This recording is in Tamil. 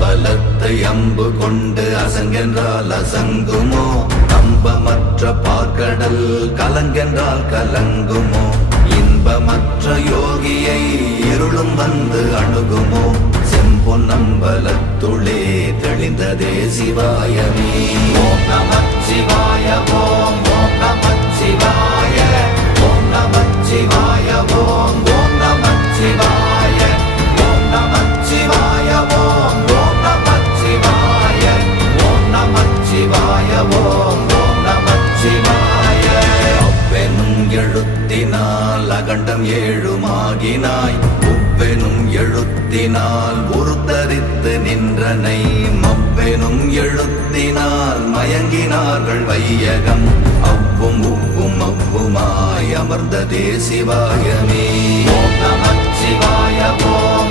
அம்பலத்தை அம்பு கொண்டு அசங்கென்றால் அசங்குமோ? நம்பமற்ற பார்க்கடல் கலங்கென்றால் கலங்குமோ? இன்பமற்ற யோகியை இருளும் வந்து அணுகுமோ? செம்பொன்னம்பலத்துளே தெளிந்ததே சிவாயமே. ஓம் நமச்சிவாய ஓம் ஓம் நமச்சிவாய ஓம் நமச்சிவாய ஓம் ஓம் நமச்சிவாய ஓம் நமச்சிவாய ஓம் ஓம் நமச்சிவாய ஓம் நமச்சிவாய ஓம் ஓம் நமச்சிவாய. அவ்வெனும் எழுத்தினால் அகண்டம் ஏழுமாகினாய், உவ்வெனும் எழுத்தினால் உருத்தரித்து நின்றனை, மவ்வெனும் எழுத்தினால் மயங்கினார்கள் வையகம். அவ்வும் உவ்வும் அவ்வுமாய் அமர்ந்ததே சிவாயமே. ஓம் நமச்சிவாய ஓம்